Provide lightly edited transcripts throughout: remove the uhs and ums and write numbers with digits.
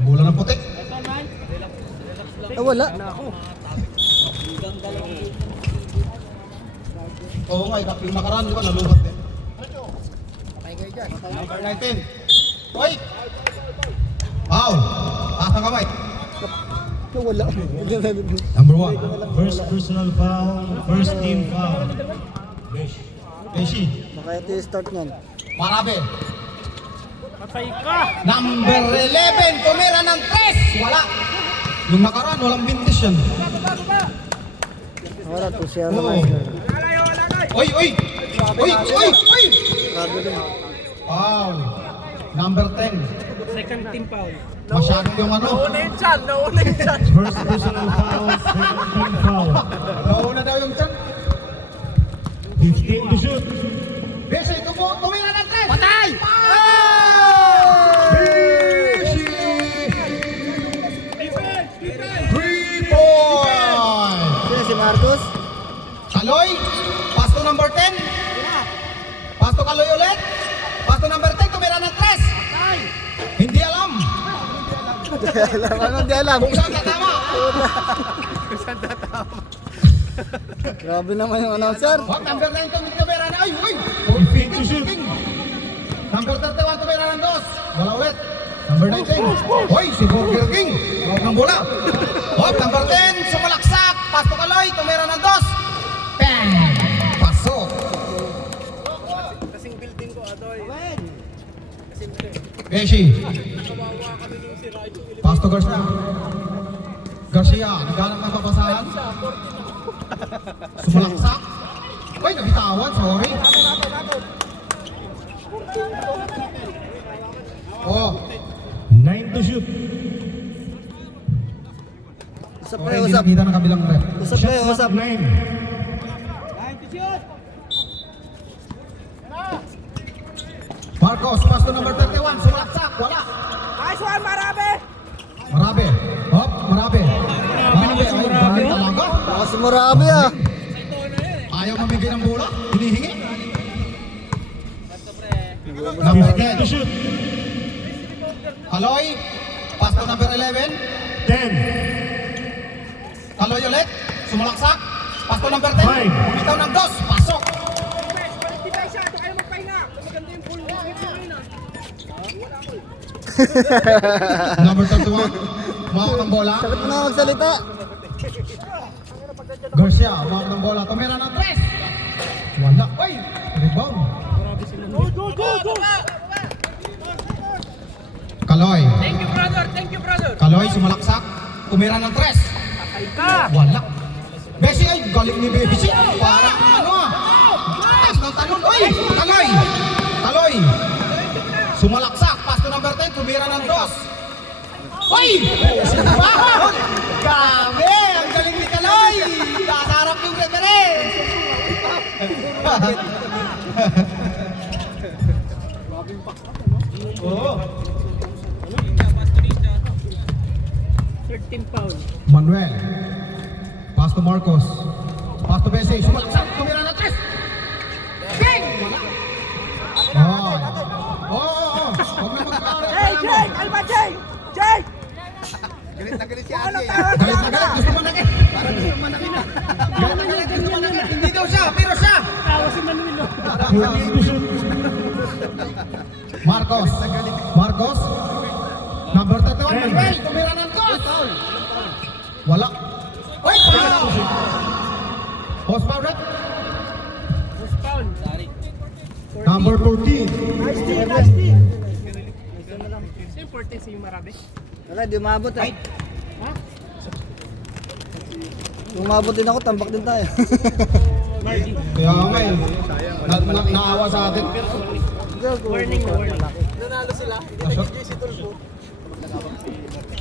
Bola ng puti. Wala. Oo nga, yung nakaraan, di ba, nalubat din. Number 19. Hoy! Foul! Taas ng kamay. Wala. Number 1. First personal foul, first team foul. Beshi. Baka ito yung start niyan. Marabe. Patay ka! Number 11. Tumira ng 3. Wala. Yung nakaraan, walang bintis yan. Wala to siya Oo. naman. Oy! Oy! Oy! Oy! Oy! Grabe din. Foul. Number 10. Second team foul. Masyadong yung ano. First personal foul, second team foul. Nauna daw yung chan. 15 to shoot. Beshi, tumira ng 3. Patay! Beshi! 3 points! Sino si Marcos? Kaloy, pass to number 10. Pass to Kaloy ulit. Pass to number 10, tumira ng 3. Hindi alam Ano di alam? kung saan tatama. Grabe naman yung announcer. Wag, number 9 tumira na. Ay, uy! 15 to shoot. Number 31 tumira ng 2. Wala ulit. Number 19. Hoy, si Burger King. Huwag ng bola. Wag, number 10, sumalaksak. Pass to Kaloy, tumira ng 2. Bang! Pasok. Kasing building ko, Adoy. Beshi. Pass to Garcia. Garcia, naghanap ng papasahan. Sumalaksak. Uy, nabitawan, sorry. Oh, 9 to shoot. Usap okay, kayo, hindi usap. nakita ng kabilang rep. Usap kayo, Shots usap. up 9. Marcos, pass to number 31, sumalaksak, wala. Nice one, Marabe! Marabe, hop, Marabe. Marabe, ay, Marabe talaga. Baka si Murabi ah. Ayaw mamigay ng bola, hinihingi. Number 15 to 10, shoot. Kaloy, pass to number 11. 10. Kaloy ulit, sumalaksak. Pass to number 10, Five. bumitaw ng 2, pasok. Kayo magpahinga! Maganda yung full game ngayon ah. Number 31, umawak ng bola. Sakit mo na magsalita. Garcia, umawak ng bola, tumira ng 3. Wala, uy, rebound. Go! Kaloy, Thank you, brother! Thank you, brother! Kaloy, sumalaksak, tumira ng 3. Patay ka! Wala. Beshi, ay, galing ni Beshi. Parang ano ah. Taas ng talon. Uy, Kaloy. Kaloy. Sumalaksak. Pass to number 10. Tumira ng 2. Uy! Wow! Grabe! Ang galing ni Kaloy. Nakaharap yung referee. Oo. 13 foul. Manuel. Pass to Marcos. Pass to Beshi. Sumalaksak. Tumira ng 3. Bang! Wala. Oh. Oh. Huwag na magkakaroon. Jay! Jay! Alba Jay! Jay! Galit na galit. Gusto manakit. Parang gusto manakit. Galit na galit. Gusto manakit. Hindi daw siya. Pero siya. Tawa si Manuel oh. 14 to shoot. Marcos. Marcos. Number 31. Manuel. Tumira ng 2. Wala. Uy! Post foul rep. First foul. Sorry. Number 14. Nice team! Nice team! Sino 14 si Marabe? Wala, di umabot ah. Ha? Umabot din ako, tambak din tayo. Margie. Kaya nga eh. Naawa sa atin. Warning na warning.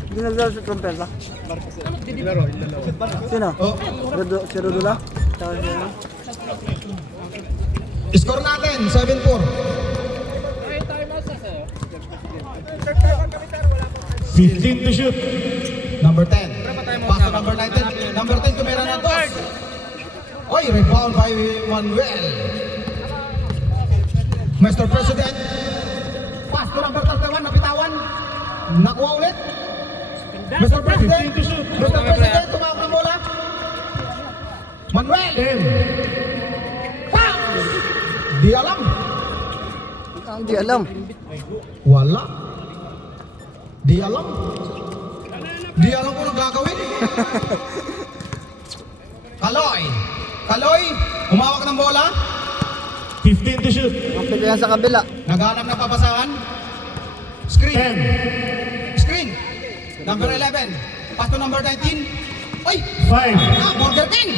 Hindi naglaro sa trompeta. Sino? Oh. Si Rodula? Tsaka si ano? Score natin. 7-4. Ay, time out sa sa'yo. 15 to shoot. Number 10. Pass to number 19. Number 10 tumira ng 2. Oy, rebound by Manuel. Mr. President. Pass to number 31. Nabitawan. Nakuha ulit. Mr. President, 15 to shoot. Mr. President, tumawag ng bola. Manuel! 10. Pa! Di alam. Hindi alam. Wala. Di alam. Di alam kung anong gagawin. Kaloy! Kaloy, umawak ng bola. 15 to shoot. Ang pilihan sa kabila. Naghanap ng papasahan. Screen. 10. Screen. Number 11. Pass to number 19. Ay! 5. Burger King!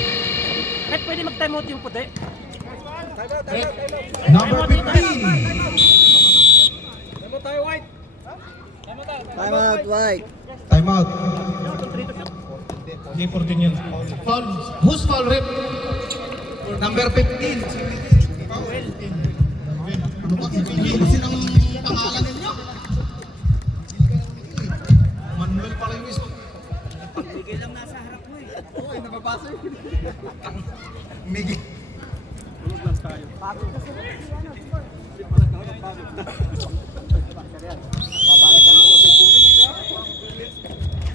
Kahit pwede mag-time out yung puti. Number 15. Time out, White. Time out. Hindi 14 yun. Foul. Who's foul rep? Number 15. Ano ba? Kasi ng pangalan ninyo. Manuel pala yung mismo. Miguel lang nasa harap mo eh. Oo, ay napapasa yun. Miguel.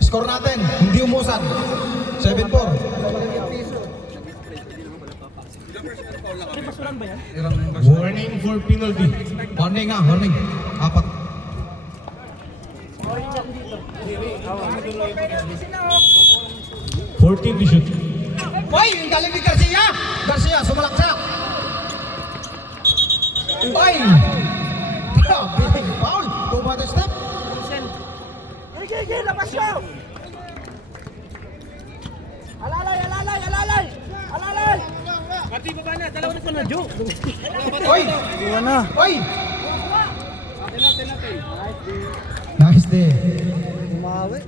Score natin, hindi umusan. 7-4. May basuran ba yan? Warning for penalty. Warning nga, warning. Apat. Orange yan dito. 14 to shoot. Uy, yung galing ni Garcia! Garcia, sumalaksak! Uy! Grabe, foul! Two body step! Sen. Labas siya! Alalay! Pati ba na? Dalawa na sa Jo. Uy! Iwan na. Uy! Nice day. Umawi.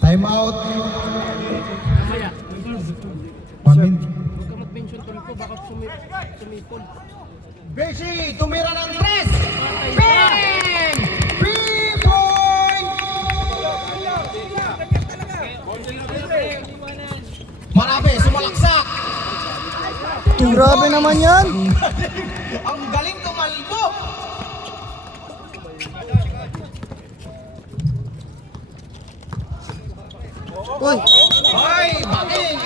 Time out. Mamaya. 1 minute. Huwag ka mag-mention tol ko. Baka sumipol. Beshi, tumira ng 3! Bang! 3 point! Marami, sumalaksak! Grabe naman yan. Ang galing tumalbo! Uy, Ay, baking!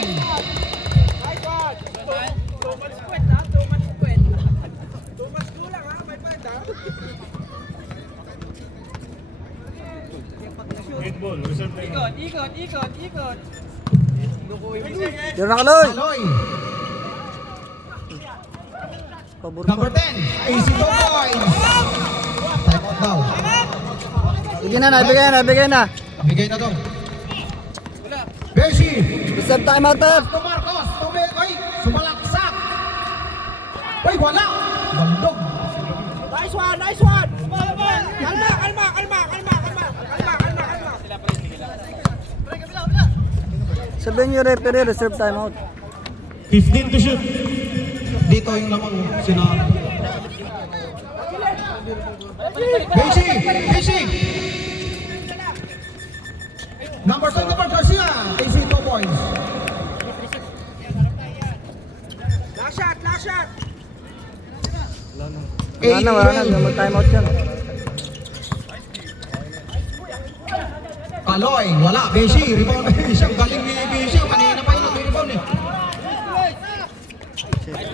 Red ball. Reserve time. yun na Kaloy. Aloy, Pabor number 10, AC 2 points! Time out daw. Sige na, nabigay na. Bigay na daw. Beshi! Reserve time out tayo. To Marcos! Ay, sumalaksak! Ay, wala! Bandog! Nice one. Sabihin nyo referee, reserve time out. 15 to shoot. Dito yung lamang sinabi. Beshi! Beshi! Number 24, Garcia! AC 2 points. Wala na, mag-time out yan. Kaloy, wala. Beshi, rebound na Beshi. Ang galing ni Beshi. Kanina pa yun rebound eh.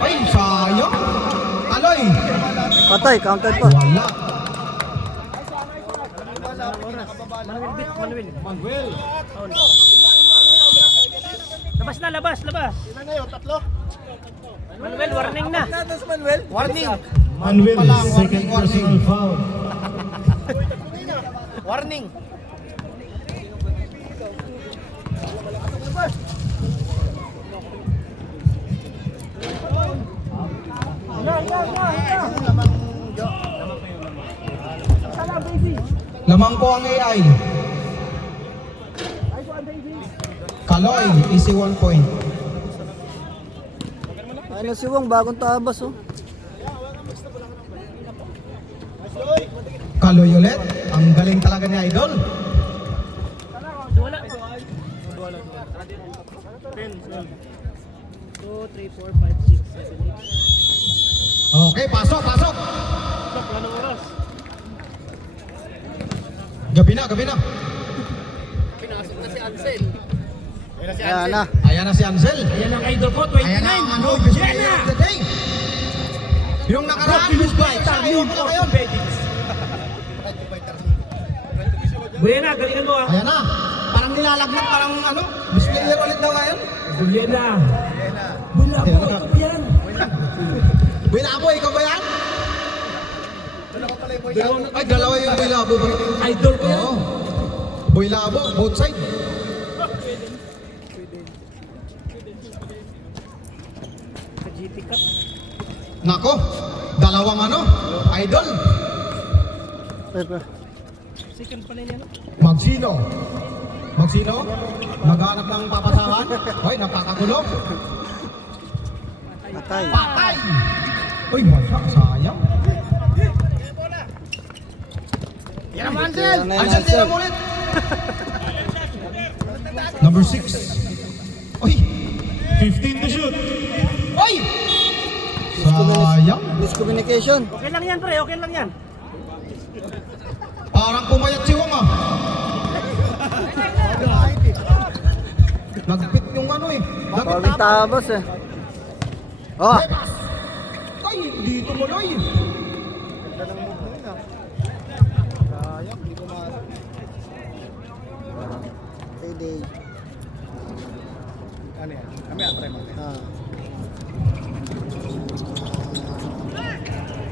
Ay, sayang. Kaloy. Patay, counted pa. Wala. Manuel. Labas na, labas. Ilan na yun? 3? Manuel, warning na. Warning. Manuel, Walang second warning. personal foul. Warning. Lamang po ang AI. Kaloy, easy 1 point. Ano si Wong, bagong tabas oh. Kaloy ulit. Ang galing talaga ni Idol. Wala. 2, 3, 4, 5, 6, 7, 8. Okay, pasok, pasok. Stop, wala ng oras. Gabi na, gabi na. Pinasok na si Ansel. Ayan na. Ayan na si Ansel. Ayan ang idol ko, 29. Ayan na ang ano, best player of the day. Yung nakaraan, best player siya. Ayaw ko na ngayon. Buena, galingan mo ah. Ayan na. Parang nilalagnat, parang ano, best player ulit daw ngayon. Buena. Buena po, Ayan na. ito yan. Bilabo, ikaw ba yan? Ay, dalawa yung Bilabo ba? Idol ko yan. Oo. Bilabo, both side. Sa GT Cup. Nako, dalawang ano, idol. Pepe. Second pa na yan. Magsino? Magsino? Naghanap ng papasahan? Hoy, napakagulo. Patay. Patay! Uy, wala, sayang. Yan naman, Ansel. Ansel, tira mo ulit. Number 6. Uy! 15 to shoot. Uy! Sayang. Miscommunication. Okay lang yan, pre. Okay lang yan. Parang pumayat si Wong ah. Nagpit yung ano eh. Pawing tabas eh. Oh, Bebas! Ay, dito mo loy. payday. Ano yan? Kami atry mo. Ah.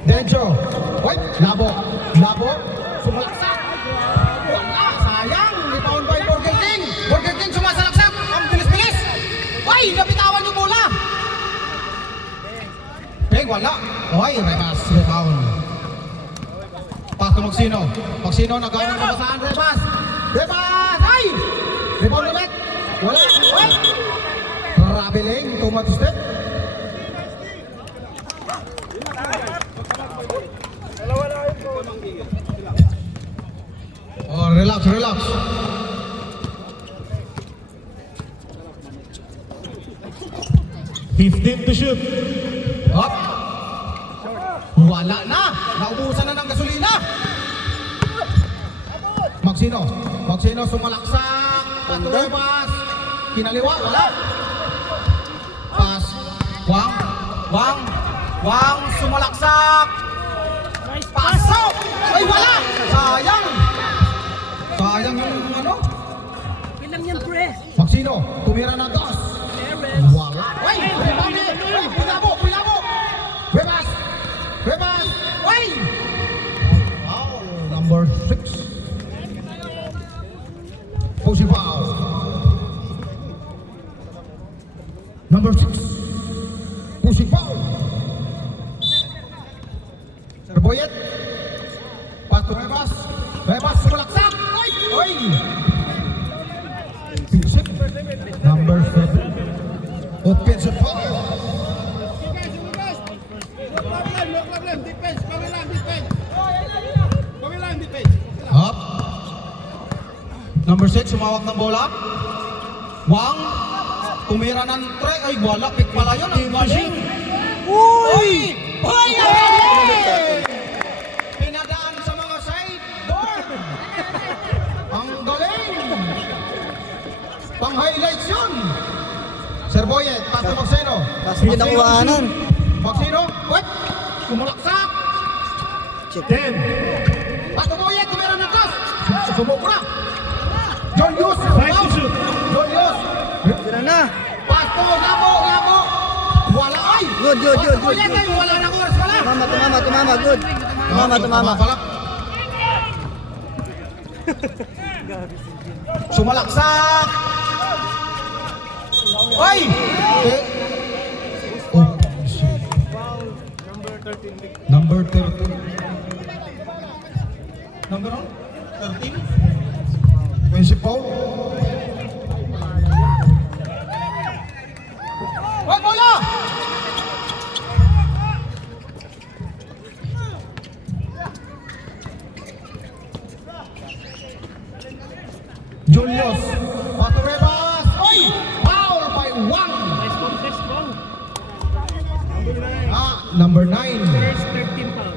Dencho. Uy, labo. Labo. Sumalaksak. Wala, sayang. Rebound by Burger King. Burger King sumasalaksak. Ang bilis-bilis. Uy, napitawan yung bola. Eh, wala. Uy, Rebas. Rebound. Pass to Magsino. Magsino, nagkaroon ng basahan. Rebas. Rebas. Ay! Rebound ulit. Wala. Uy! Traveling. Too much step. Oh, relax, relax. $15 to shoot. Up. Wala na. Naubusan na ng gasolina. Magsino. Magsino sumalaksak. Paturebas. Kinaliwa. Wala. Pas. Wang. Wang. Wang sumalaksak. Pasok. Ay, wala. Sayang. Sayang yung ano. Okay lang yan, pre. Magsino. Tumira na dos. Terrence. Wala. Uy! Pwede! Uy! Pilabo! Pilabo! Rebas! Rebas! Uy! Foul. Number 6. Posey foul. Number 6. Posey foul. Serboyet. Pato Rebas. Rebas sumalaksak. Uy! Uy! Pinsip. Number 7. Offensive foul. No problem. Defense. Bawal lang, defense. Bawal lang, defense. Up. Number 6, sumawak ng bola. Wang. Tumira ng try. Ay, wala. Pick pala yun. Ang galing. Uy! Uy! Ang galing! Pinadaan sa mga side board. Ang galing. Pang-highlights yun. Sir Boyet, pato Magsino. Kasi pinakuhanan. Magsino. What? Kumalaksak. Check. 10. Pato Boyet, tumira ng cross. Sumubra. John Yus. 5 to shoot. John Yus. Tira na. Pato, labo, labo. Wala ay. Good, good, good, Pato good, Boyet, good. ay, wala na oras pala. Tumama, tumama, tumama. Good. Tumama, tumama. Pala. Sumalaksak. Ay! Eh. Oh, shit. Number 13. Number 13? Offensive foul. Wag bola! Julius Paturebas. Oy! Foul by Wang. Nice ball, nice ball. Number 9. First 13 foul.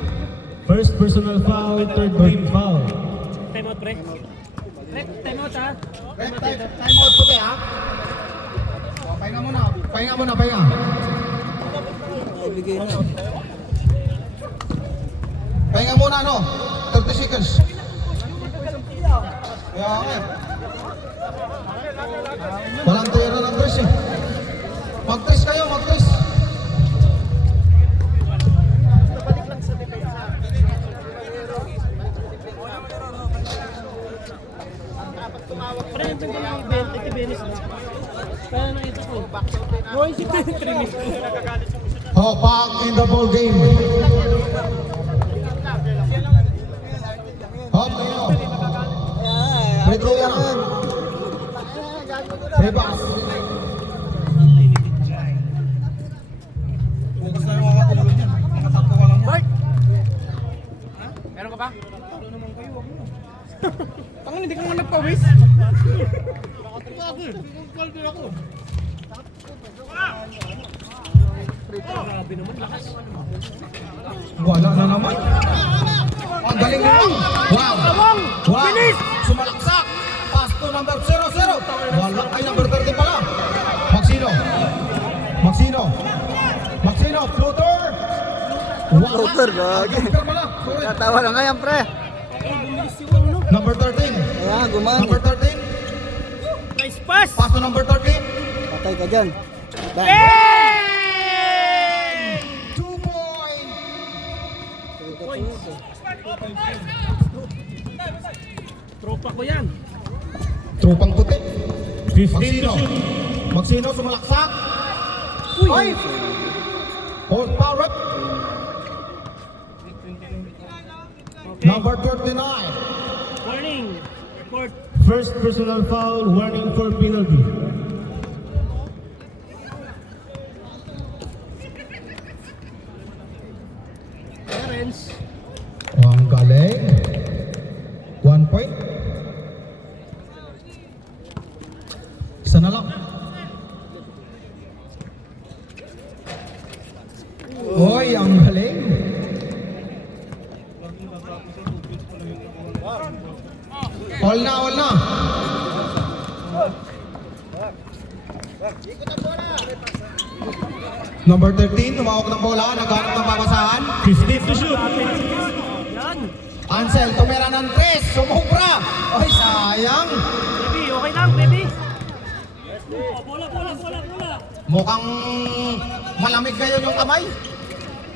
First personal foul, third team foul. Time out, pre. Pre, time out, ha? Time out puti ha. O, pahinga muna. Pahinga muna, pahinga. Ibigay na. Pahinga muna, ano? 30 seconds. Kaya nga eh. Walang tira ng tres eh. Mag-tres kayo, mag-tres. Pre, ito Benis na. Kaya na ito ko. Boy, si Trimis. Oh, back in the ball game. Hop, kayo. Free throw yan. Rebas. Meron ka pa? Tangan, hindi ka nga nagpawis. Grabe naman, lakas. Wala na naman. Ang galing nila. Wow. Wow. Sumalaksak. Pass to number 00. Wala. Ay, number 30 pala. Maxino. Maxino. Maxino. Floater. Wala. Floater, gagi. Floater pala. Sorry. Tatawa lang ngayon, pre. Number 13. Ayan, gumana. Number 13. Nice pass! Pass to number 13. Patay ka dyan. Bang. 2 point. Tropa ko yan. Tropang puti. 15 to Maxino. shoot. Maxino sumalaksak. Ay! Hold power up. Number 39. Warning. Report. First personal foul, warning for penalty. Parents. Ang galing. 1 point. Isa na lang. Hoy, ang galing. All na, all na. Number 13, tumawag ng bola, naghanap ng babasahan. 15 to shoot. Yan. Ansel, tumira ng 3, sumubra. Ay, sayang. Baby, okay lang, baby. Bola. Mukhang malamig ngayon yung kamay.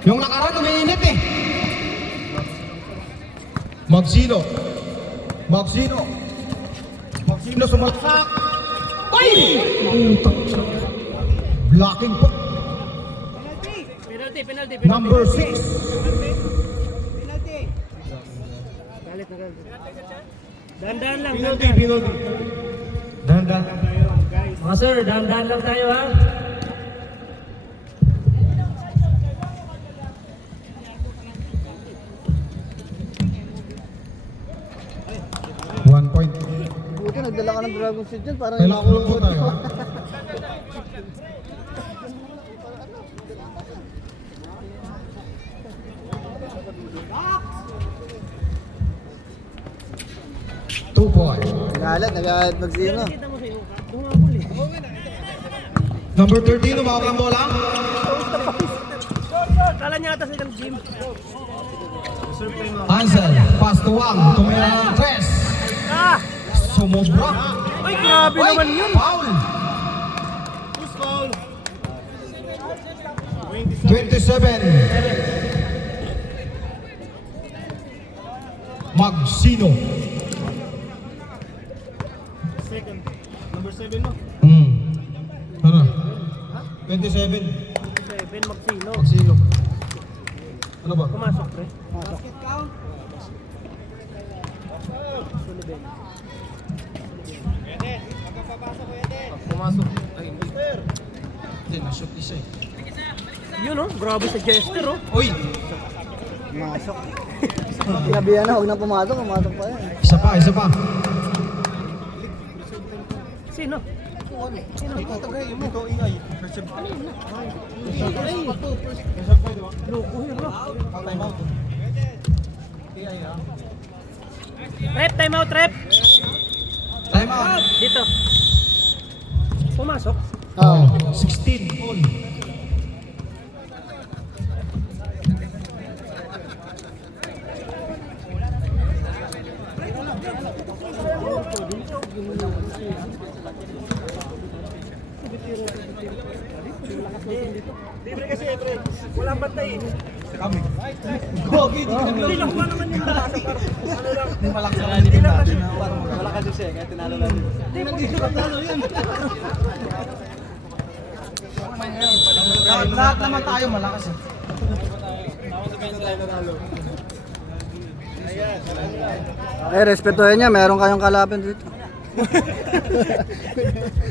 Yung nakaraan, umiinit eh. Maxino. Maxino sumalaksak. Ay! Blocking po. Penalty. Number 6. Galit. Dandan lang. Penalty. Dahan-dahan lang tayo. Mga sir, dandan lang tayo, ha? One point. Buti nagdala ka ng Dragon Seed dyan. Parang Kailangan lang po tayo. Two point. Nagalit Maxino. Kita mo sa'yo. Dumabol eh. Number 13, umawak ng bola. Kala niya ata sa gym. Ansel, pass to Wang. Tumira ng 3. Ah! Sumobra. Ay, grabe Ay, naman yun. Foul. 27. Maxino. Second. Number 7 mo. Ano? 27. 7 Maxino. Maxino. Ano ba? Pumasok, pre. Pumasok. Ay, hindi. Hindi, na-shoot isa eh. Yun, oh. Grabe sa gesture, oh. Uy! Masok. Sinabihan na, huwag na pumatok pa yan. Isa pa. Sino? Rep, time out, rep. Time out. Dito. Pumasok. Oh. 16 all. Libre kasi, pre. Walang bantay. Bilang ba naman yung malasa para ano lang. Hindi malakas ang team natin. Wala ka Jose, kaya tinalo natin. Lahat naman tayo malakas eh. Eh, respetuhin niya, meron kayong kalaban dito.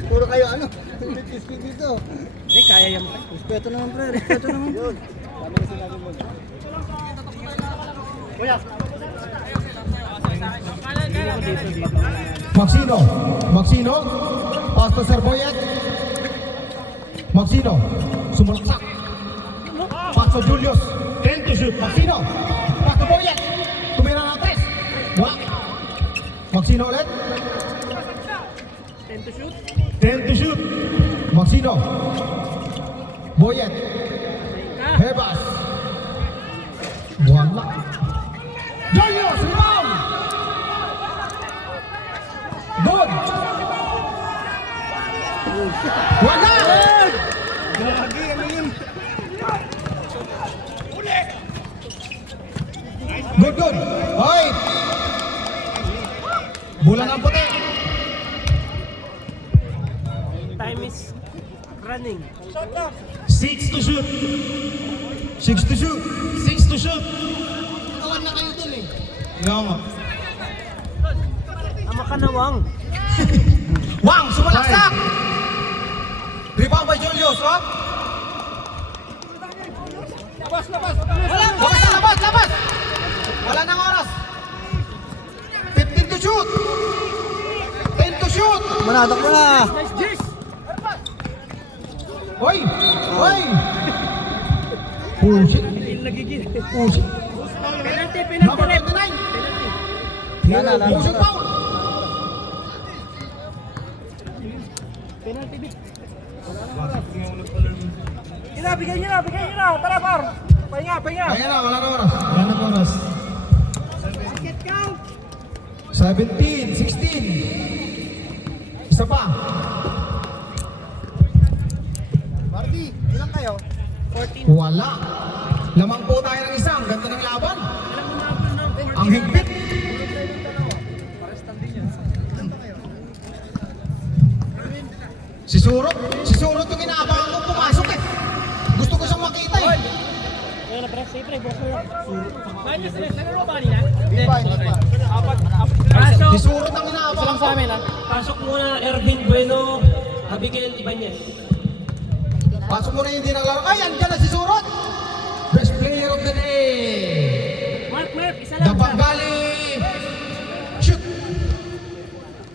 Puro kayo ano, speed dito. Kaya yan. Respeto naman pre, respeto naman. Yun. Maxino. Maxino. Pass to Sir Boyet. Maxino. Sumalaksak. Pass to Julius. 10 to shoot. Maxino. Pass to Boyet. Tumira ng 3. Wala. Maxino ulit. 10 to shoot. 10 to shoot. Maxino. Boyet. Hebas. Wala. Julius. Rebound. Good. Wala. Good, good. Hoy! Bulan ang puti. Time is running. 6 to shoot. 6 to shoot. 6 to shoot. Yung Ama ka na, Wang. Wang, sumalaksak! Rebound by Julius, oh? Labas, labas. Labas! Wala nang oras. 15 to shoot. 10 to shoot. Manadak mo na. Hoy! Pushit. Nagigil. Pushit. Penalty, Number rep. 29. Lala. Pushit foul. Penalty, big. Bigay nyo na. Tara, par. Pahinga. Kaya na, wala na oras. Wala na oras. 17, 16. Isa pa. Marty, ilang kayo? Wala. Lamang po tayo ng isa. Ang ganda ng laban. Ang higpit. Si Surot yung inaabangan ko pumasok eh. Gusto ko siyang makita eh. Ayun na, pre. Sige, pre. Bukas mo yan. Minus 3. Nagaro ba nila? Si Surot ang inaabangan ko. Pasok muna Ervin Bueno, Abigail Ibanez. Pasok mo na yung hindi naglaro. Ay, andyan na si Surot. Best player of the day. Mark, isa lang. Dapangali. Shoot.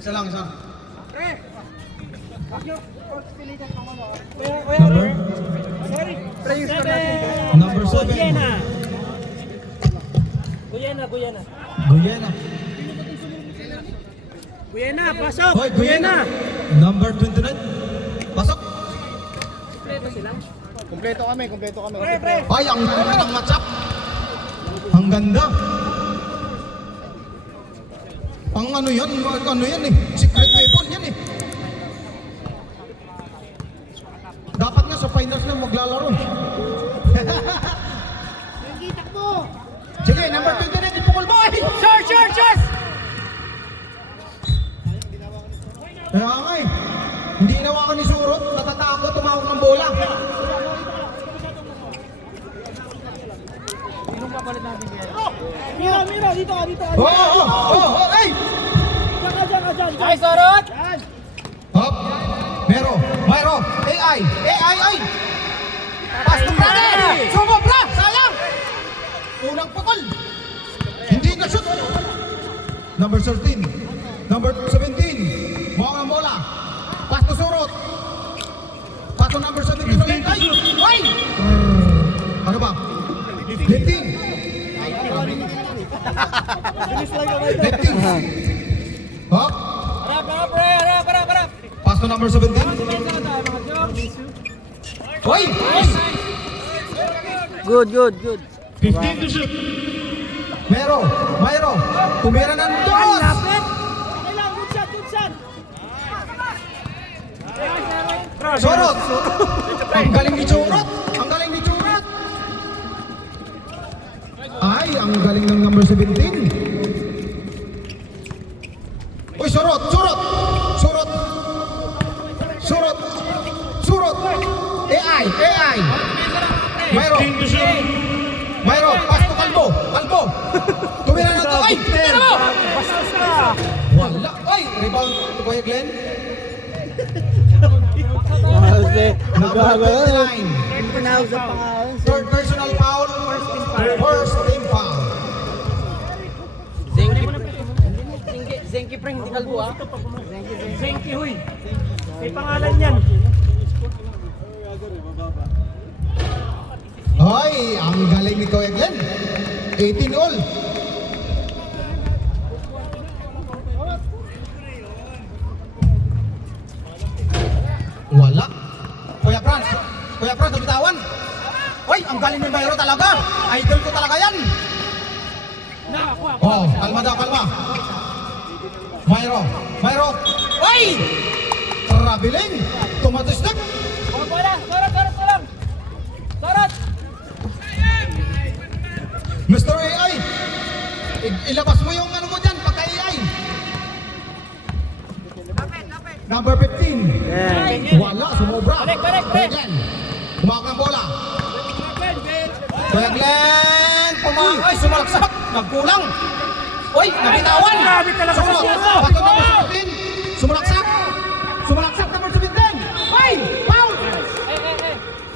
Isa lang. Number? Number 7. Guyena. Pasok! Hoy, Guyena. Number 29. Pasok. Kompleto kami. Ay, ang ganda ng matchup. Ang ganda. Ang ano yan eh. Secret weapon yan eh. Dapat nga sa finals na maglalaro. Sige, number 29, ipukul mo eh. Short! Kaya nga eh. Hindi inawakan ni Surot. Natatakot tumawag ng bola. Mira, dito. Hey! Diyan ka. Ay, Sorot! Hop. Mayro. AI. Pass to Brady. Sumobra. Sayang. Unang pukol. Hindi na shoot. Number 13. Number 17. Buwang ang bola. Pass to Surot. Pass to number 17 ulit. Ay! Ay! Ano ba? 15. Bilis lang naman. 15. Ha? Pass to number 17. Hoy! Good, good, good. 15 to shoot. Mayro! Tumira ng dos! Lapit! Okay lang, good shot, good shot! Chorot! Ang galing ni Chorot! Ay, ang galing ng number 17. Uy, Chorot! AI! Mayro! Pass to Kalbo! Tumira ng dos! Ay! Tumira mo! Bastos ka! Wala! Ay! Rebound to Kuya Glenn. Kasi, Number nagagalaw. 29. Pinahog sa pangalan. Third personal foul. First team foul. Zenki pre, hindi kalbo ah. Zenki huy. May pangalan yan. Ay, ang galing ni Kuya Glenn. 18 all. Wala. Kuya Franz, nabitawan. Uy, ang galing ni Mayro talaga. Idol ko talaga yan. Oh, kalma daw, kalma. Mayro. Uy! Traveling. Tumatistik. Sarot! Mr. AI, ilabas mo yung ano mo dyan, pagka-AI. Number 15. Yeah. Wala, sumobra. Balik. Kuya Glenn, kumawak ng bola. Kuya Glenn, ay, sumalaksak. Nagkulang. Uy, nabitawan. Grabe talaga si Sumunod. Suso. Pato number 17. Sumalaksak number 17. Ay, foul.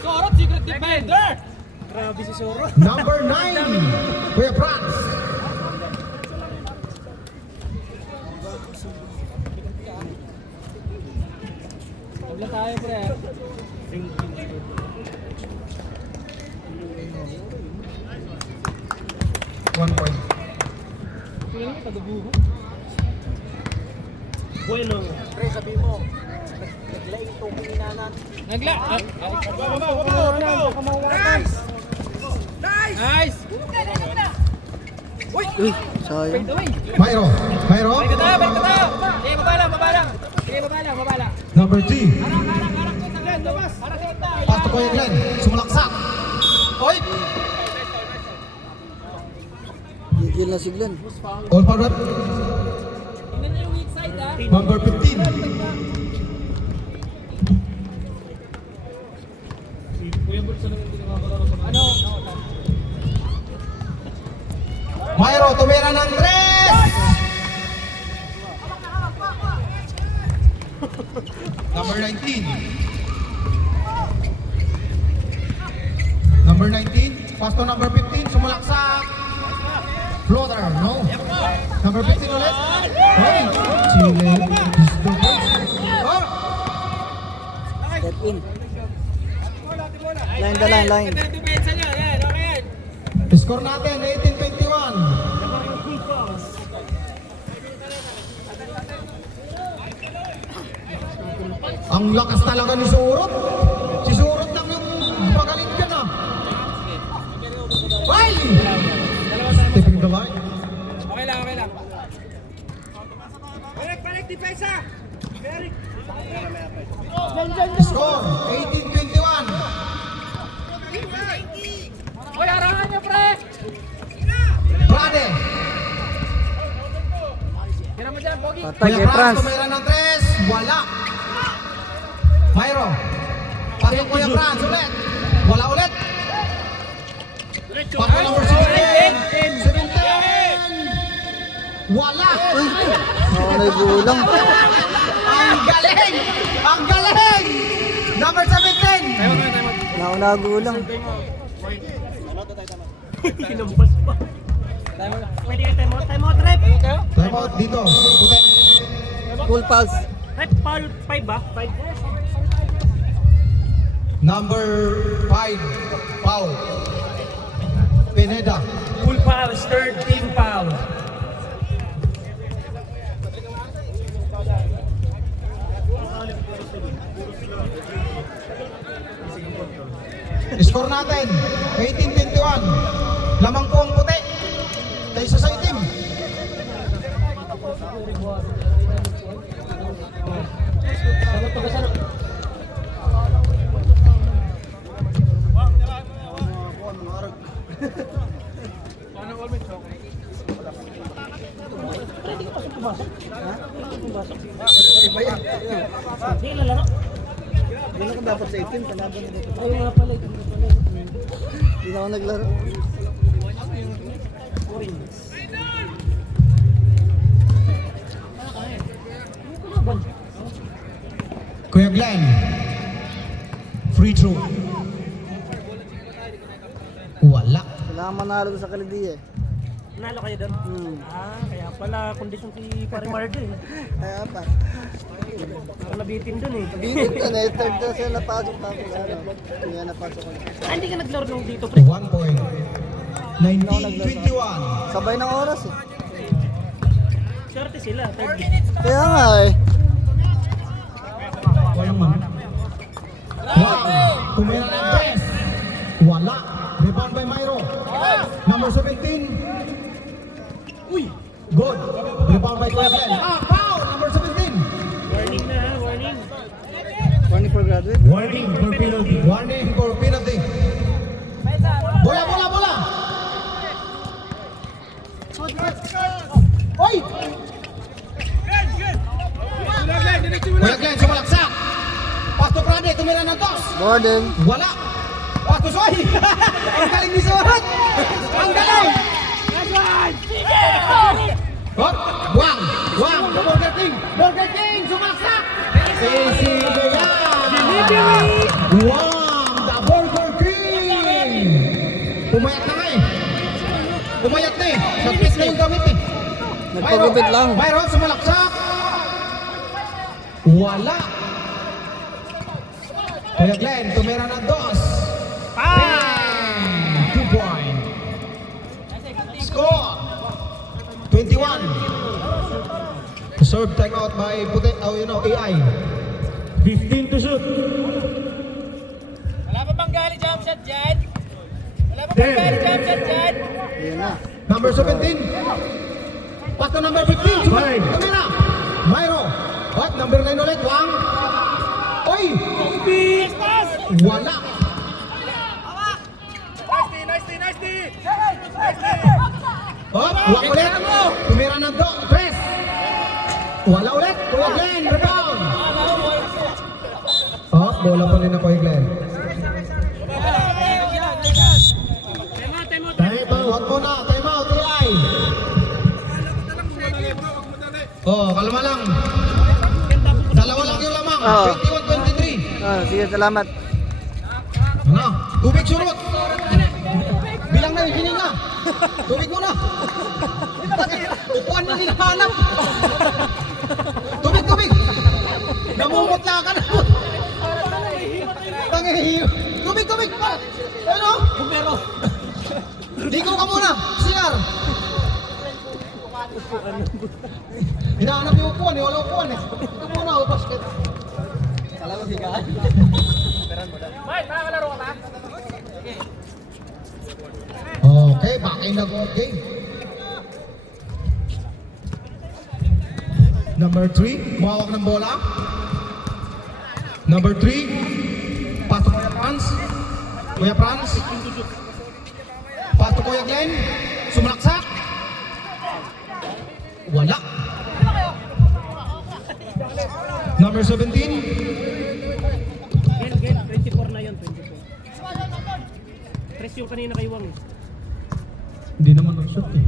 Sorot, secret defender! Grabe si Sorot. Number 9. Kuya Franz. Tabla tayo pre. 1 point. Tingnan mo, padabuho. Bueno. Pre, sabi mo. Naglaing itong pinanan. Nagla! Nice! Nice! Uy, sayang. Mayro. Balik ka tayo! Sige, baba lang. Number 3. Harang ko sa Glenn, labas! Harang sa kita! Pass to Kuya Glenn. Sumalaksak. Oy! Gigil na si Glenn. All power. Tingnan niyo yung weak side ha! Number 15. Ano? Mayro, tumira ng 3. Number 19. Number 19. Pass to number 15. Sumalaksak. Floater, no? Number 15 ulit. Hey, Chile. Oh! Step in. Line the line. Ito yung depensa niya. Yan, okay yan. Score natin, 18-21. Ang lakas talaga ni Surot. Si Surot lang yung magaling dyan ah. Ay! Stepping the line. Okay lang. Balik, depensa! Score, 18-21. Uy, harangan niyo, pre! Brade. Tira mo dyan, Pogi! Patay Kuya kay Franz, Franz. tumira ng 3. Wala. Mayro. Pasok Kuya Franz ulit. Wala ulit. Pasok number 17. 17. Wala. Ako naggulang. Ang galing! Number 17. Ako nagulang. Kinabas pa. Pwede ka time out, rep! Time out dito. Puti. Full pulse. Rep, foul 5 ba? 5? Number 5, foul. Pineda. Full fouls, third team foul. Score natin, 18-21. Lamang po ang puti. Kaysa sa itim. Hindi lalaro. Hindi na ka dapat sa itim, kalaban na dito. Ayun nga pala. Hindi na ako naglaro. Kuya Glenn. Free throw. Wala. Kailangan manalo sa Kalidiya eh. Nalo kayo doon? Kaya pala kondisyon si Pare Mardo eh. Kaya pa. Parang nabitin doon eh. Binit ka na, third na siya napasok pa ako. Hindi nga napasok ko. Hindi ka naglaro nung dito, pre. 1 point. 19-21. Sabay ng oras eh. Swerte sila, third. Kaya nga eh. Walang man. Wow. Tumira ng press. Wala. Rebound by Myro. Number 17. Uy. Good. Rebound by Kuya Glenn. Foul. Number 17. Warning na ha, warning. Warning for graduate. Warning for penalty. Warning for penalty. Bola, bola, bola. Oy! Kuya Glenn, sumalaksak. Pasto Prade, tumira ng toss. Borden. Wala. Pasto Soy. Ang galing ni Suhat. Ang galing. Hop. Wang. Wang. Burger King. Burger King, sumalaksak. Si Deyan. Wang. The Burger King. Pumayat na nga eh. Pumayat na eh. Nagpit na yung gamit eh. Nagpagupit lang. Mayroon, sumalaksak. Wala. Kuya Glenn, tumira ng dos. 2 point. Score. 21. Serve timeout by AI. 15 to shoot. Wala pa bang gali jump shot dyan? Wala pa bang gali jump shot dyan? Ayan na. Number 17. Pato number 15. Five. Tumira. Myro. What? Number 9 ulit. Wang. Oy. Wala. Hop. Wang ulit. Tumira ng do. Press. Wala ulit. Kuya Glenn. Rebound. Hop. Bola pa rin na Kuya Glenn. Timeout muna. Timeout. AI. Oh, kalma lang. Dalawa lang yung lamang. Oo. 21-23. Sige, salamat. Ano? Tubig surot. Bilang na yung hininga. Tubig muna. Upuan na hinahanap. Tubig, tubig. Namumutla ka na. Tangihiyo. Tubig, tubig. Ano? Bumero. Ligo ka muna. CR. Hinahanap yung upuan eh. Wala upuan eh. Ito muna. Basket. Kala ko higaan. Okay, back in the game. Number 3, mawak ng bola. Number 3, pato Kuya Franz. Kuya Franz. Pato Kuya Glenn. Sumalaksak. Wala. Number 17. Gen, 24 na yun, 24. Tres yung kanina kay Wang eh. Hindi naman nag-shot eh.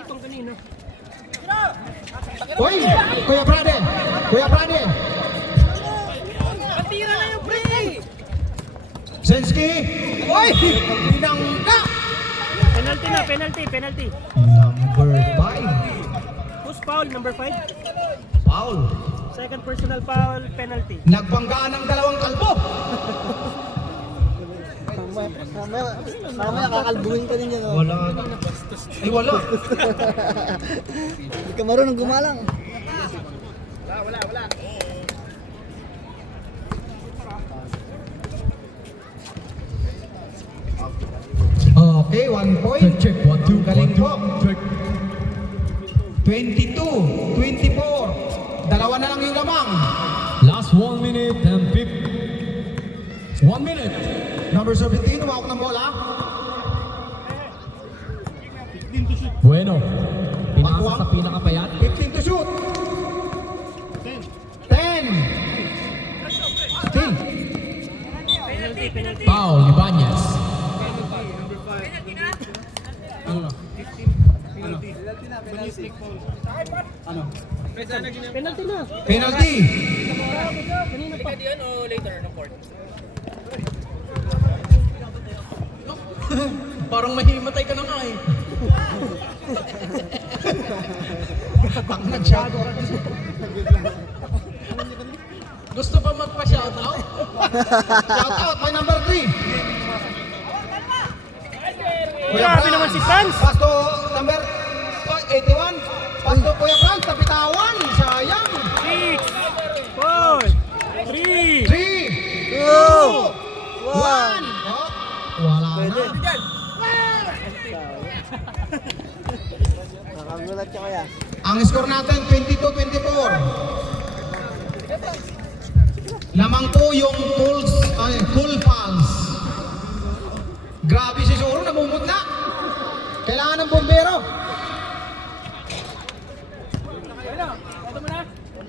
Itong kanina. Uy! Kuya Brade! Kuya Brade! Patira na yung pre! Sensky! Uy! Binangga! Penalty na, penalty. Number 5. Who's foul? Number 5? Foul. Second personal foul, penalty. Nagbanggaan ng dalawang kalbo. Mamaya kakalbuhin ka din yan. Oh. Wala na. Ay, wala. Hindi ka marunong gumalang. Okay, 1 point. Check, 1, 2. Galing po. 22, 24. Dalawa na lang yung lamang. Last 1 minute and 1 minute. Number 17, umawak ng bola. Bueno. Pinasa sa pinakapayat. 15 to shoot. 10. Still. Penalty, penalty. Paul Ibanez. Penalty na. Penalty. Kanina pa. Parang mahimatay ka na nga eh. Pag nag-shot. Gusto pa magpa-shoutout? Shout out, my number 3. Grabe naman si Franz. Pasto number 81. Pasto Kuya Franz, napitawan. Sayang. 6, 4, 3. 3, 2, 1. Wala na. Nakagulat ka kaya. Ang score natin 22-24. Lamang po yung cool pals. Grabe si Zoro, namumutla. Kailangan ng bombero.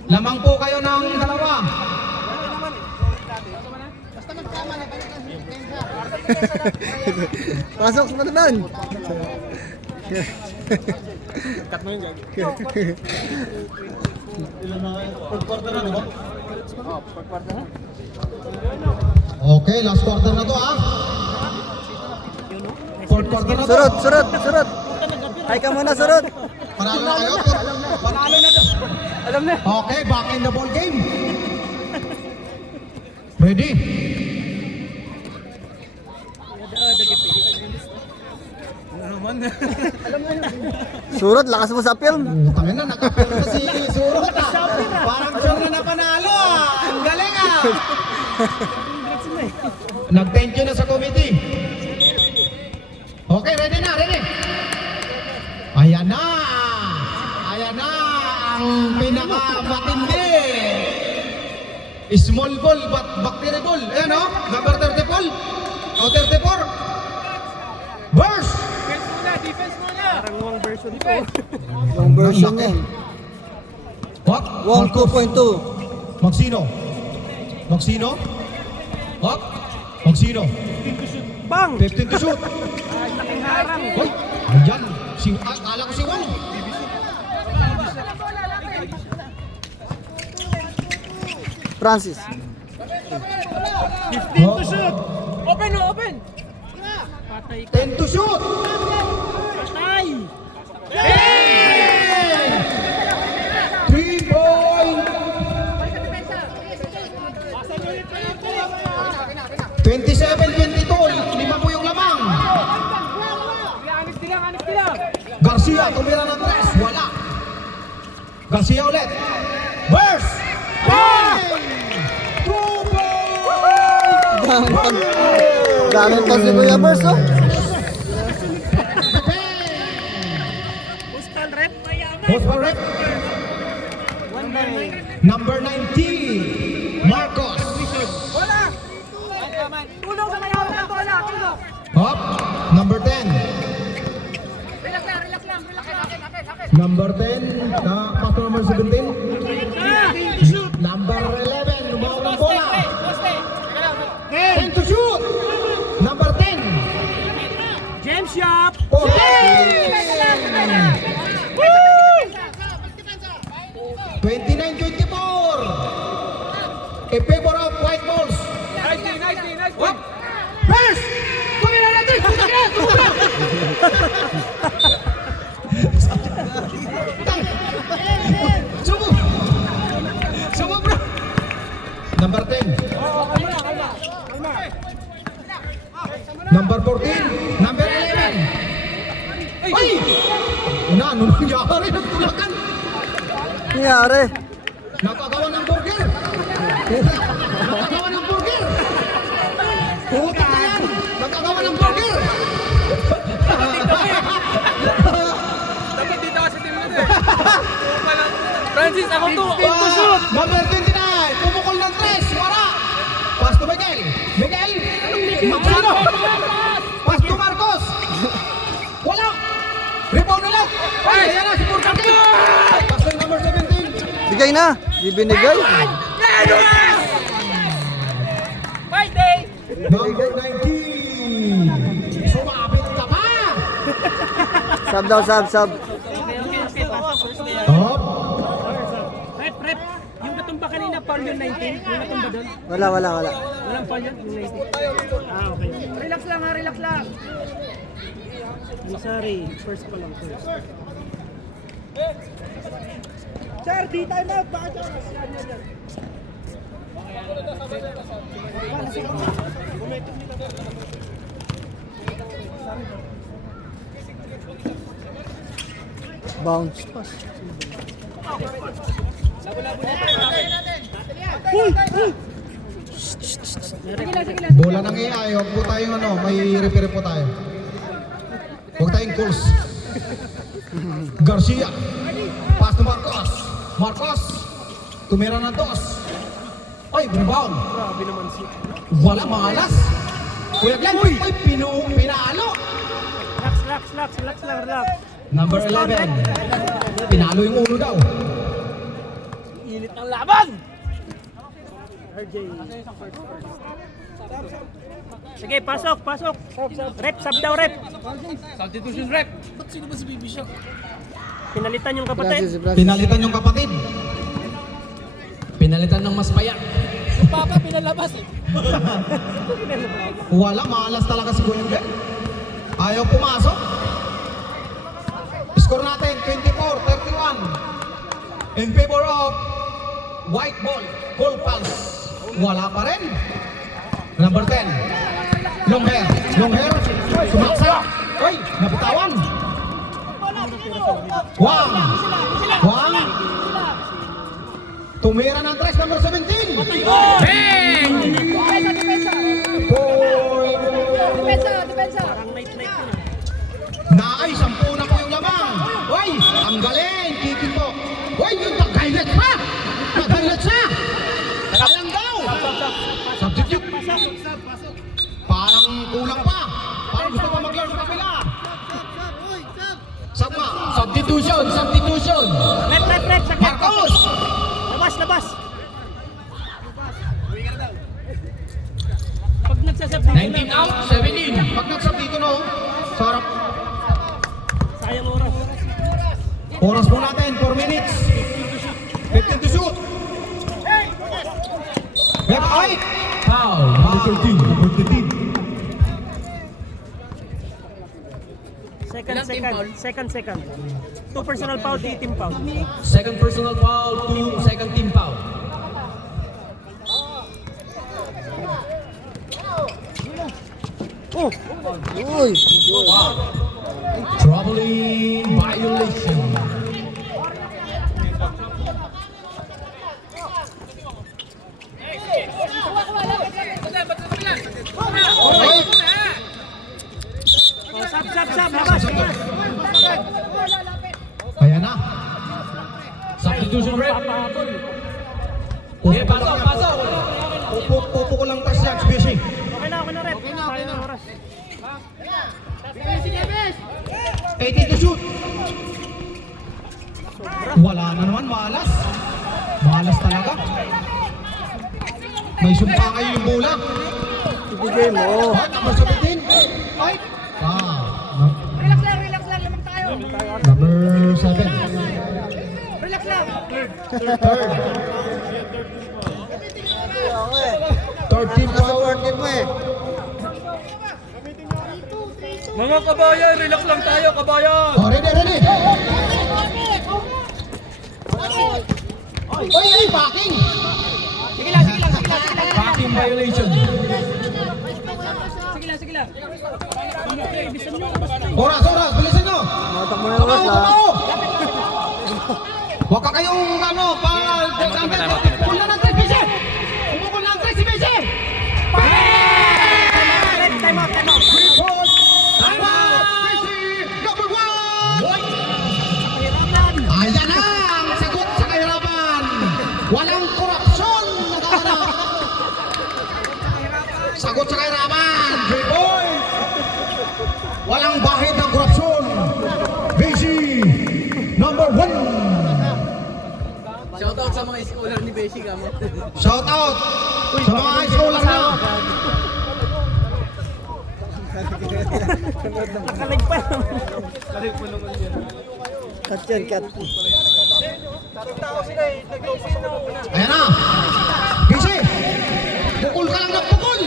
Lamang po kayo ng dalawa. Pasok sa naman. Okay, last quarter na to ah. Fourth quarter na to. Surot, surot, surot. Ay ka muna, surot. Panalo na kayo. Panalo na to. Alam na. Okay, back in the ball game. Ready? Surot, lakas mo sa film. Tangin na, nakapiro na si Zoro. Parang sure na napanalo ah. Ang galing ah. Nag-thank you na sa committee. Okay, ready na, ready. Ayan na. Ayan na ang pinakamatindi. Small ball but bacteria ball. Ayan o, number 34. O 34. Burst! Parang wrong version ko. Yung version yan. What? Wong 2.2. Magsino? Magsino? What? Magsino? Bang! 15 to shoot. Laking harang. Hoy, ayan. Akala ko si Wong. Francis. 15 to shoot. Open, open. Patay ka. 10 to shoot. Patay. 3 point. 27-22. Lima po yung lamang. Garcia, tumira ng 3. Wala. Garcia ulit. Burst! 2 point! Gamit pa si Kuya Bers, oh. Postal rep. Post for rep. 1-9. Number 19. Marcos. Tulong sa may hawak ng bola. Tulong. Up. Number 10. Relax lang. Number 10. Pato number 17. 15 to shoot. Number 11. Umawag ng bola. 10 to shoot. Number 10. James Yap. Okay. 29-24. A favor of white balls. What? First! Tumira natin! Sumo! Number 14, number 11. Ay! Ano nangyari? Nagtulakan. Nangyari. Nakagawa ng burger. Nakagawa ng burger. Puta na yan. Nakagawa ng burger. Dapat dito kasi din mo eh. Francis, ako to. Number 29, pumukol ng 3. Wala. Pass to Miguel. Miguel. Magsano. Pass to Marcos. Wala. Rebound ulit. Ay, ayan na si Burkaki. Pass to number 17. Bigay na. Di binigay. Number 19. Sumabit ka pa. Sub daw, sub. Top. Rep. Yung katumba kanina, foul yung 19. Yung katumba doon. Wala. Walang foul yun, yung 19. Okay. Relax lang. I'm sorry, first pa lang. Sir, di tayo na. Baka dyan. Yan. Bounce pass. Bola ng AI, huwag po tayong may repair po tayo. Huwag tayong calls. Garcia. Pass to Marcos. Marcos. Tumira ng 2. Ay, rebound. Grabe naman si. Wala, malas. Kuya Glenn, ay, pinalo. Relax. Number 11. Pinalo yung ulo daw. Init ang laban! RJ. Sige, pasok. Rep, sub daw, rep. Substitution rep. Ba't sino ba si Baby Shock? Pinalitan yung kapatid. Pinalitan yung kapatid. Pinalitan ng mas payat. Papa, pinalabas eh. Wala, malas talaga si Kuya Glenn. Ayaw pumasok. Score natin, 24-31. In favor of white ball, goal pulse. Wala pa rin. Number 10. Long hair. Sumaksa. Uy, napitawan. Wang. Tumira ng 3, number 17. Parang night yun. Naay, 10 na po yung lamang. Uy, ang galing. Kikit po. Uy, yung nag-highlight pa. Alam daw. Substitute. Parang kulang pa. Parang gusto pa maglaro sa kapila. Sama. Substitution. Rep, sakit. Marcos. Labas. Pag nagsasab dito 19 out, 17. Pag nagsab dito, no? Sarap. sayang oras. Oras po natin, 4 minutes. 15 to shoot. Left eye. Foul. Number 13. Number 13. Second. 2 personal foul, 3 team foul. Second personal foul, 2 second team foul. Uy. Troubling violation. Oh, sab, labas. Kaya na. Substitution rep. Papahabol. Okay, pasok. Pupo ko lang tas yan, Bishy. Okay na, rep. Sayang oras. 18 to shoot. Wala na naman, malas. Malas talaga. May sumpa kayo yung bola. Ibigay mo. Number 17. Ay. Relax lang, lamang tayo. Number 7. Relax lang. Third. Third team foul. Supportive mo eh. Mga kabayan, relax lang tayo, kabayan. Oh, ready. Ay, backing. Sige lang. Backing violation. Sige lang. Oras, bilisan nyo. Matakbo na yung oras ha. Huwag ka kayong ano, Pukul na ng 3, Bisi! Pumukul na ng 3 si Bisi! Time out. Time out! Bisi! Number 1! Ayan na! Ang sagot sa kahirapan! Walang korupsyon! Naghahanap! Sagot sa kahirapan! 3 points! Walang bahid ng korupsyon! Bisi! Number 1! Shoutout sa mga scholar ni Beshi Gamo. Shout out sa mga high schooler na. Nakalig pa. Cut yan, cut. Ayan na. Bisi, pukul ka lang ng pukul.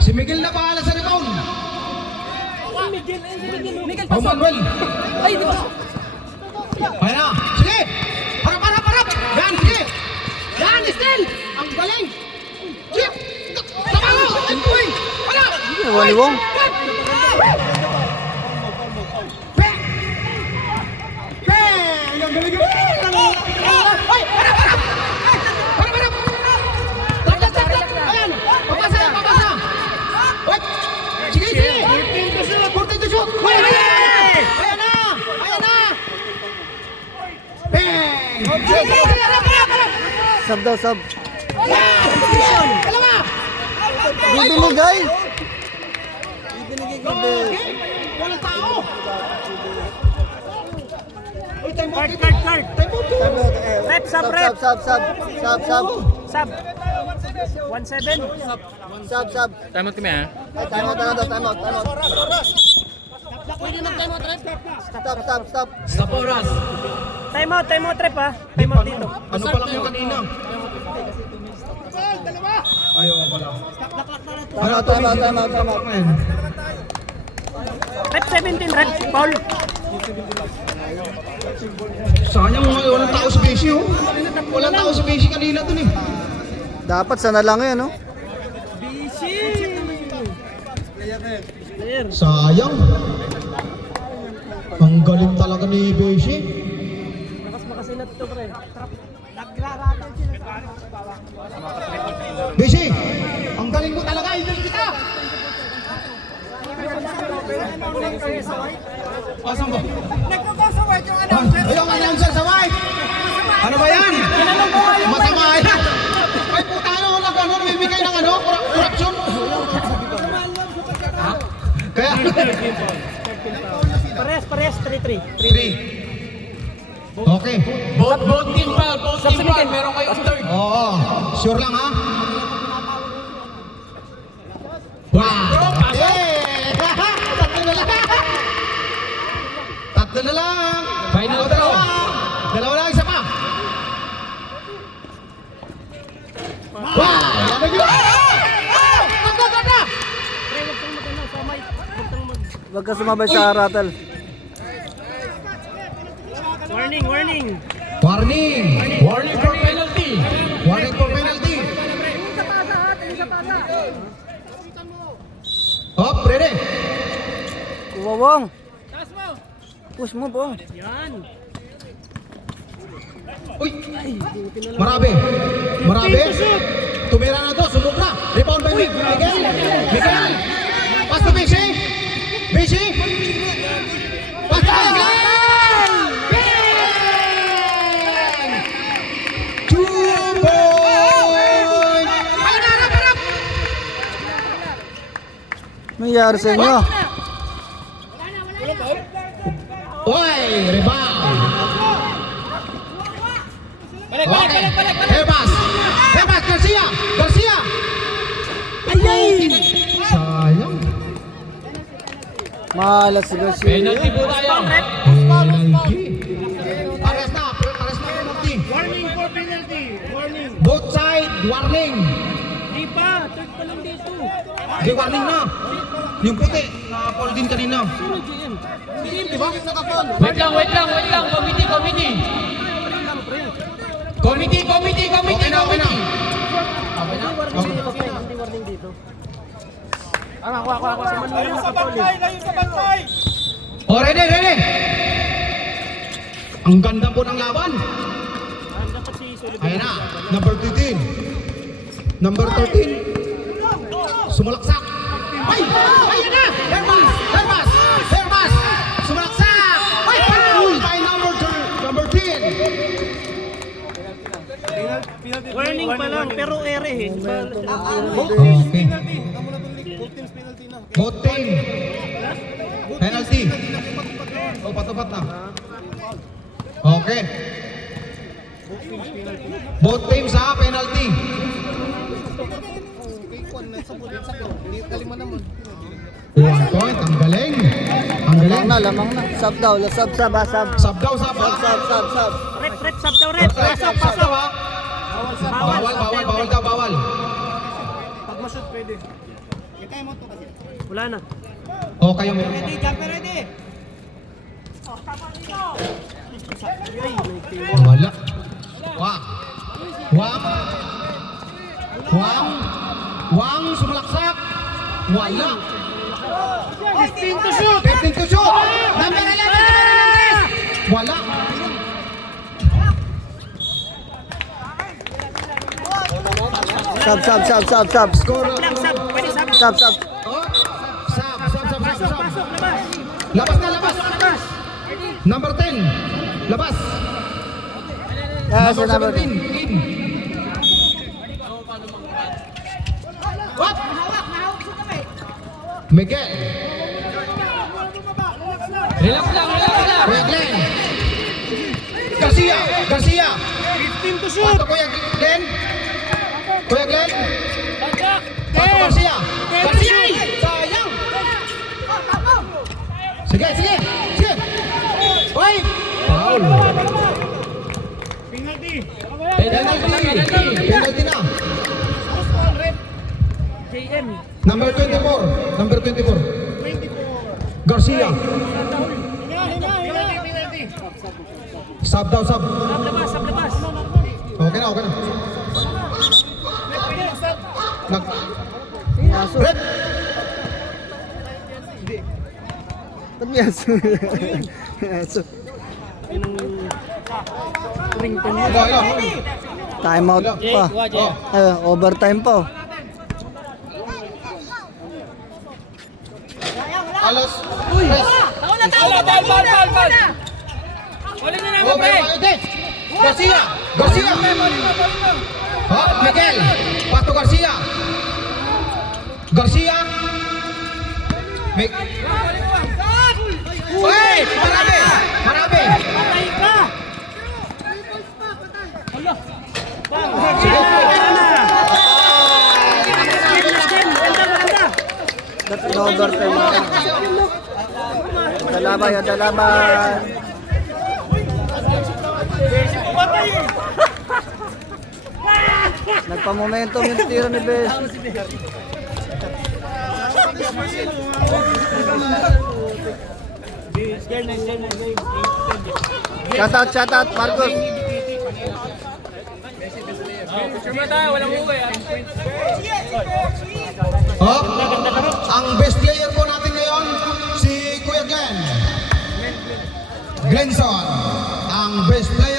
Si Miguel na bahala sa rebound. Miguel, Oh, Manuel. Ay, di ba? Ayan na. Sige. Harap. Yan, sige. Yan, Estel. Ang galing. Chip. Tama mo. Uy. Wala. Waliwong. Bang. Ang galing. Ay, harap. Tap. Ayan. Papasa. Uy. Sige. 14 to shoot. Ayan na. Bang. Sub daw, sub. Dalawa. Bibinigay. Walang tao. Card. Rep, sub. Sub. 1-7. Sub. Time out kami ha. Ay, time out. Stop. Stop oras. Time out, Rep ha. Time out dito. Ano pa lang yung kanina? Ayaw pala. Time out. Rep 17, Rep. Foul. Sayang walang tao sa Beshi oh. Walang tao sa Beshi kanina dun eh. Dapat sana lang yun, no? Sayang. Ang galing talaga ni Beshi. Makasilat ito, pre. Beshi, ang galing mo talaga. Idol kita. Asan ba? Nagkukasa white yung announcer. Ayong announcer sa white. Ano ba yan? Masama yan. Ay puta ano, namimigay ng korupsyon. Kaya, Parehas, 3-3. 3. Okay. Both team foul. Meron kayong third. Oo, sure lang ha? Wow! Yeah! Tatlo na lang! Final O, dalawa lang, isa pa! Wow! Yan na yun! Ganda! Pre, huwag kang mag-ano, samay. Huwag ka sumabay sa rattle. Warning. Warning for penalty! Warning for penalty! Isa pasa. Hop, ready! Uwawong. Push mo, Bong. Yan. Uy! Marabe! Tumira na to, sumog na! Rebound by Miguel! Pass to Beshi! Pass to Miguel! Bang! 2 points! Ayun na, harap! Nangyari sa inyo. Oy! Rebound! Okay. Herbas! Garcia! Sayang. Malas si Garcia. Penalty po tayo. Penalty. Pares na penalty. Warning for penalty. Both side, warning. Di pa, third pa lang dito. Di warning na. Yung puti, na-fall din kanina. Di ba? Wait lang. Committee. Okay na. Hindi warning dito. Ako. Si Manuel Layo na sa katol. bantay, layo sa bantay. Oh, ready, ready. Ang ganda po ng laban. Dapat si Solid. Ayan na, number 13. Number 13. Sumalaksak. Ay! Ayan na! Hermas! Sumalaksak! Ay! Foul by number 10. Warning pa lang, pero ere eh. Okay. Both team. Penalty. Oh, patapat na. Okay. Both teams ha, penalty. 1 point, ang galing. Ang galing. Lamang na. Sub daw, sub, sub, sub. Sub daw, sub ha. Sub. Rep, sub daw, rep. Pasok, pasok ha. Bawal daw, bawal. Pag mashoot, pwede. Wala na. O, kayo mo. Wala. Wang, sumalaksak. Wala. 15 to shoot. 15 to shoot. Number 11. Wala. Sub. Score. Lang, sub. Pwede sub. Sub. Oh. Sub. Pasok, labas. Labas na, labas. Number 10. Labas. Yes, Number number 17. In. What? Miguel. Relax lang. Kuya Glenn. Garcia. 15 to shoot. Pato Kuya Glenn. Pato Garcia. Sayang. Sige. Oy. Foul. Penalty. Penalty na. JM. Number 24. Garcia. Penalty. Sub daw, sub. Sub labas. Okay na. Red. Yes. Rington mo. Ilo. Time out pa. Overtime pa. Alos. Press. Bal. Wala na naman, pre. Garcia. Miguel. Pato Garcia. Uy! Marami! Patay ka! Ganda. That's in overtime na. Dalaban. Nagpa-momentum yung tira ni Bes. Shout out, Marcos. Picture mo tayo, walang hugay. Ang best player po natin ngayon, si Kuya Glenn. Glenson. Ang best player.